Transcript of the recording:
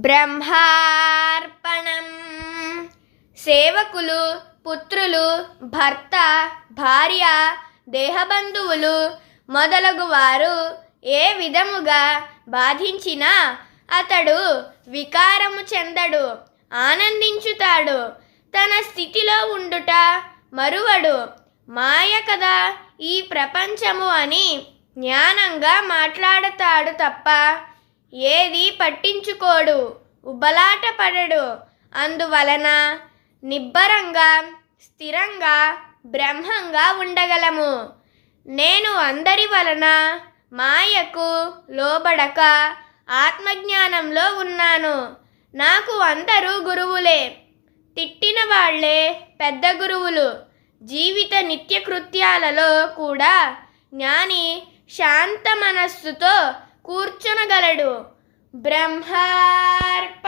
బ్రహ్మార్పణం. సేవకులు పుత్రులు భర్త భార్య దేహబంధువులు మొదలగు వారు ఏ విధముగా బాధించినా అతడు వికారము చెందడు ఆనందించుతాడు. తన స్థితిలో ఉండుట మరువడు. మాయ కదా ఈ ప్రపంచము అని జ్ఞానంగా మాట్లాడతాడు తప్ప ఏది పట్టించుకోడు ఉబలాట పడడు. అందువలన నిబ్బరంగా స్థిరంగా బ్రహ్మంగా ఉండగలము. నేను అందరి వలన మాయకు లోబడక ఆత్మజ్ఞానంలో ఉన్నాను. నాకు అందరూ గురువులే. తిట్టిన వాళ్ళే పెద్ద గురువులు. జీవిత నిత్యకృత్యాలలో కూడా జ్ఞాని శాంత మనస్సుతో కూర్చునగలడు. బ్రహ్మార్ప